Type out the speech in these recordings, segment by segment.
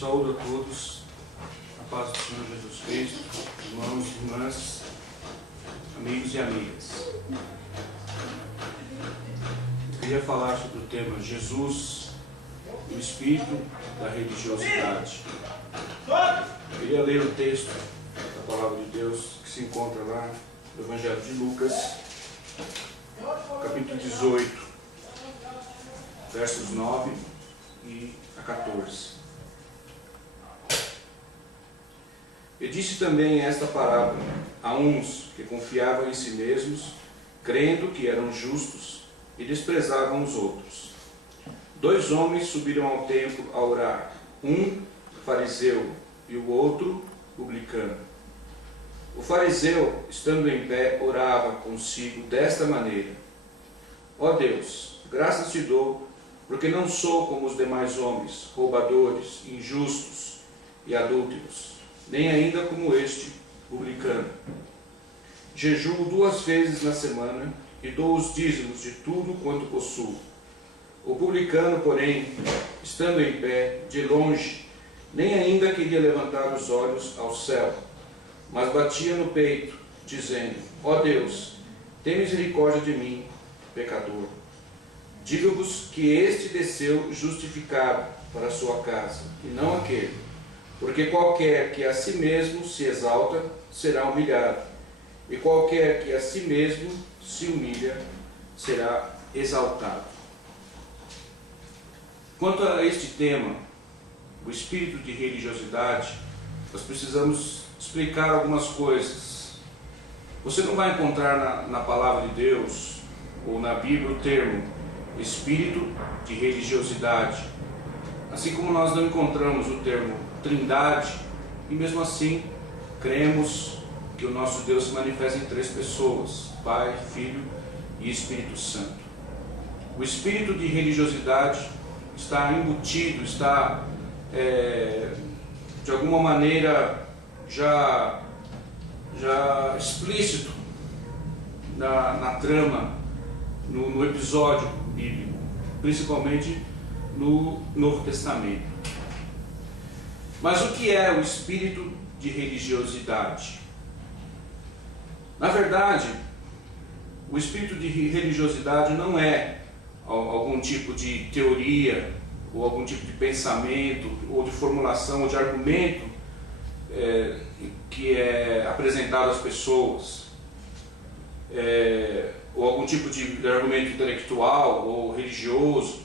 Saúdo a todos, a paz do Senhor Jesus Cristo, irmãos e irmãs, amigos e amigas. Eu queria falar sobre o tema Jesus, o espírito da religiosidade. Eu queria ler o texto da palavra de Deus que se encontra lá no Evangelho de Lucas, capítulo 18, versos 9 e a 14. E disse também esta parábola a uns que confiavam em si mesmos, crendo que eram justos, e desprezavam os outros. 2 homens subiram ao templo a orar, um fariseu e o outro publicano. O fariseu, estando em pé, orava consigo desta maneira: Ó Deus, graças te dou, porque não sou como os demais homens, roubadores, injustos e adúlteros, nem ainda como este publicano. Jejuo 2 vezes na semana e dou os dízimos de tudo quanto possuo. O publicano, porém, estando em pé, de longe, nem ainda queria levantar os olhos ao céu, mas batia no peito, dizendo: Ó Deus, tem misericórdia de mim, pecador. Digo-vos que este desceu justificado para a sua casa, e não aquele. Porque qualquer que a si mesmo se exalta, será humilhado, e qualquer que a si mesmo se humilha, será exaltado. Quanto a este tema, o espírito de religiosidade, nós precisamos explicar algumas coisas. Você não vai encontrar na palavra de Deus, ou na Bíblia, o termo espírito de religiosidade. Assim como nós não encontramos o termo Trindade, e mesmo assim cremos que o nosso Deus se manifesta em 3 pessoas: Pai, Filho e Espírito Santo. O espírito de religiosidade está embutido, está de alguma maneira já explícito na trama, no episódio bíblico, principalmente no Novo Testamento. Mas o que é o espírito de religiosidade? Na verdade, o espírito de religiosidade não é algum tipo de teoria, ou algum tipo de pensamento, ou de formulação, ou de argumento que é apresentado às pessoas, ou algum tipo de argumento intelectual ou religioso.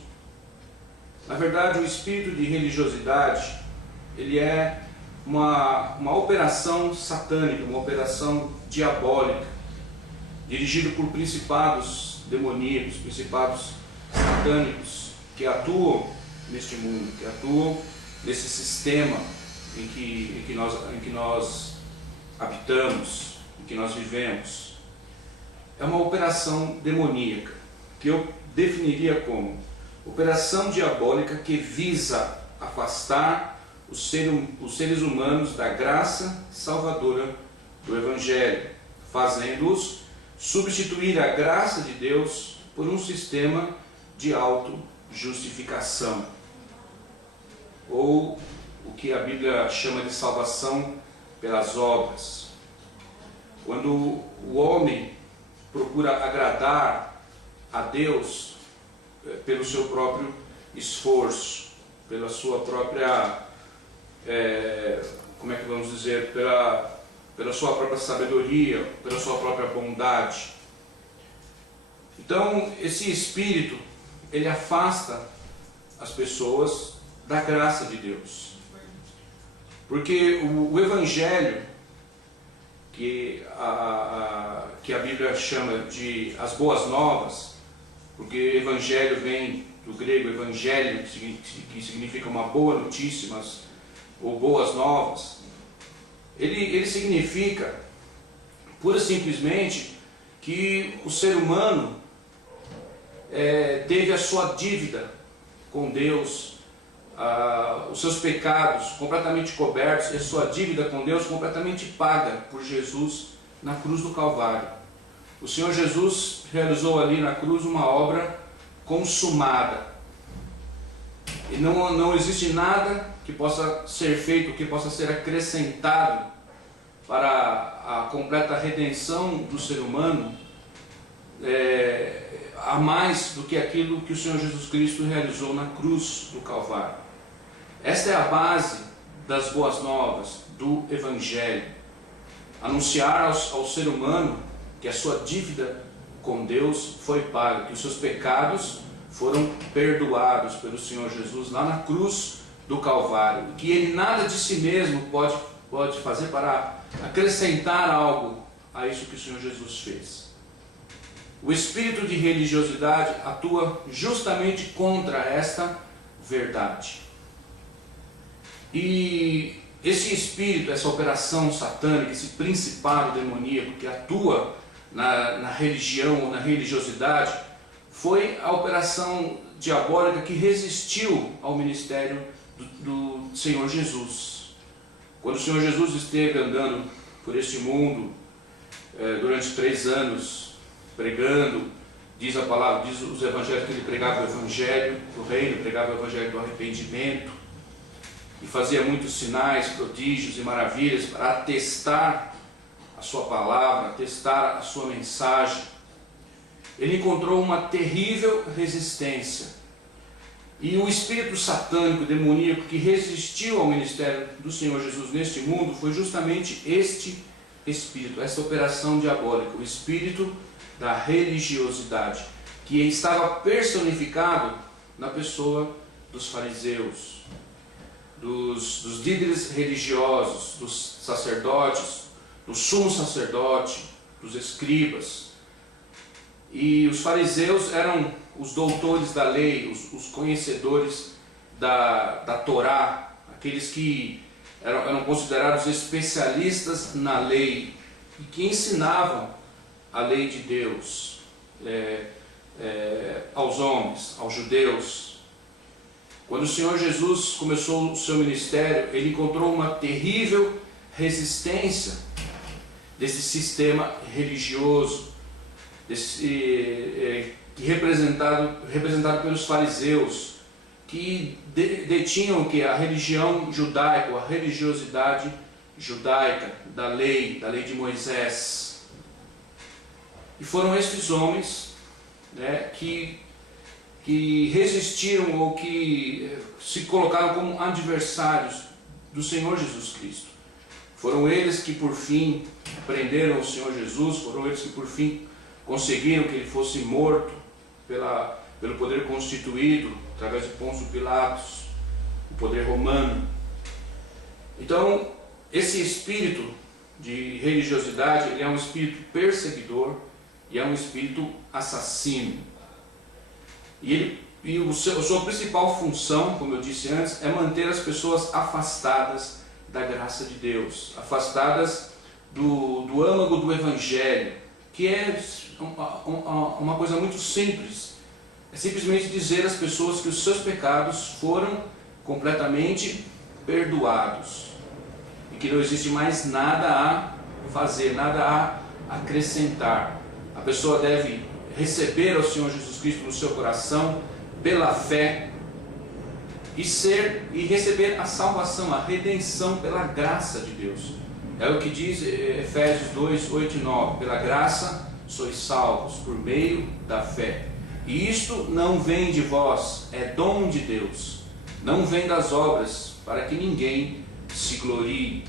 Na verdade, o espírito de religiosidade, ele é uma operação satânica, uma operação diabólica, dirigida por principados demoníacos, principados satânicos, que atuam neste mundo, que atuam nesse sistema em que nós habitamos, em que nós vivemos. É uma operação demoníaca, que eu definiria como operação diabólica que visa afastar os seres humanos da graça salvadora do Evangelho, fazendo-os substituir a graça de Deus por um sistema de autojustificação, ou o que a Bíblia chama de salvação pelas obras. Quando o homem procura agradar a Deus pelo seu próprio esforço, pela sua própria como é que vamos dizer, pela sua própria sabedoria, pela sua própria bondade. Então, esse espírito, ele afasta as pessoas da graça de Deus. Porque o Evangelho, que a Bíblia chama de as boas novas, porque Evangelho vem do grego evangelho, que significa uma boa notícia, ou boas novas, ele significa pura e simplesmente que o ser humano teve a sua dívida com Deus, os seus pecados completamente cobertos, e a sua dívida com Deus completamente paga por Jesus na cruz do Calvário. O Senhor Jesus realizou ali na cruz uma obra consumada, e não existe nada que possa ser feito, que possa ser acrescentado para a completa redenção do ser humano, a mais do que aquilo que o Senhor Jesus Cristo realizou na cruz do Calvário. Esta é a base das boas novas, do Evangelho. Anunciar ao ser humano que a sua dívida com Deus foi paga, que os seus pecados foram perdoados pelo Senhor Jesus lá na cruz do Calvário, que Ele nada de si mesmo pode fazer para acrescentar algo a isso que o Senhor Jesus fez. O espírito de religiosidade atua justamente contra esta verdade. E esse espírito, essa operação satânica, esse principado demoníaco que atua na religião ou na religiosidade, foi a operação diabólica que resistiu ao ministério do Senhor Jesus. Quando o Senhor Jesus esteve andando por este mundo durante 3 anos, pregando, diz a palavra, diz os evangelhos que ele pregava o evangelho do reino, pregava o evangelho do arrependimento, e fazia muitos sinais, prodígios e maravilhas para atestar a sua palavra, atestar a sua mensagem. Ele encontrou uma terrível resistência. E o espírito satânico, demoníaco, que resistiu ao ministério do Senhor Jesus neste mundo, foi justamente este espírito, esta operação diabólica, o espírito da religiosidade, que estava personificado na pessoa dos fariseus, dos líderes religiosos, dos sacerdotes, do sumo sacerdote, dos escribas. E os fariseus eram os doutores da lei, os conhecedores da Torá, aqueles que eram considerados especialistas na lei e que ensinavam a lei de Deus aos homens, aos judeus. Quando o Senhor Jesus começou o seu ministério, ele encontrou uma terrível resistência desse sistema religioso, representado pelos fariseus, que detinham que a religião judaica, a religiosidade judaica da lei de Moisés. E foram estes homens, que resistiram ou que se colocaram como adversários do Senhor Jesus Cristo. Foram eles que por fim prenderam o Senhor Jesus, foram eles que por fim conseguiram que ele fosse morto pelo poder constituído, através de Pôncio Pilatos, o poder romano. Então, esse espírito de religiosidade, ele é um espírito perseguidor e é um espírito assassino. E a sua principal função, como eu disse antes, é manter as pessoas afastadas da graça de Deus, afastadas do âmago do Evangelho, que é uma coisa muito simples. É simplesmente dizer às pessoas que os seus pecados foram completamente perdoados e que não existe mais nada a fazer, nada a acrescentar. A pessoa deve receber ao Senhor Jesus Cristo no seu coração pela fé e receber a salvação, a redenção pela graça de Deus. É o que diz Efésios 2, 8 e 9. Pela graça sois salvos por meio da fé. E isto não vem de vós, é dom de Deus. Não vem das obras, para que ninguém se glorie.